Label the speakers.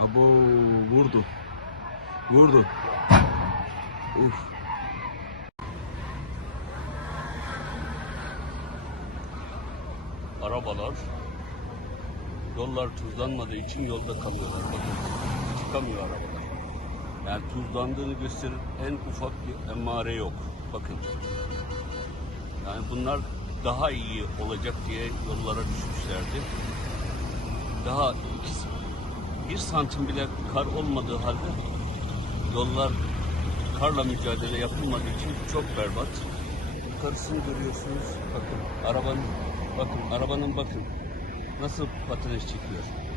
Speaker 1: Abo vurdu. Vurdu. Uf.
Speaker 2: Arabalar yollar tuzlanmadığı için yolda kalıyorlar. Bakın çıkamıyor arabalar. Yani tuzlandığını gösterir en ufak bir emare yok. Bakın. Yani bunlar daha iyi olacak diye yollara düşmüşlerdi. Daha iki, bir santim bile kar olmadığı halde yollar karla mücadele yapılmadığı için çok berbat. Yukarısını görüyorsunuz. Bakın arabanın bakın arabanın bakın nasıl patinaj çekiyor.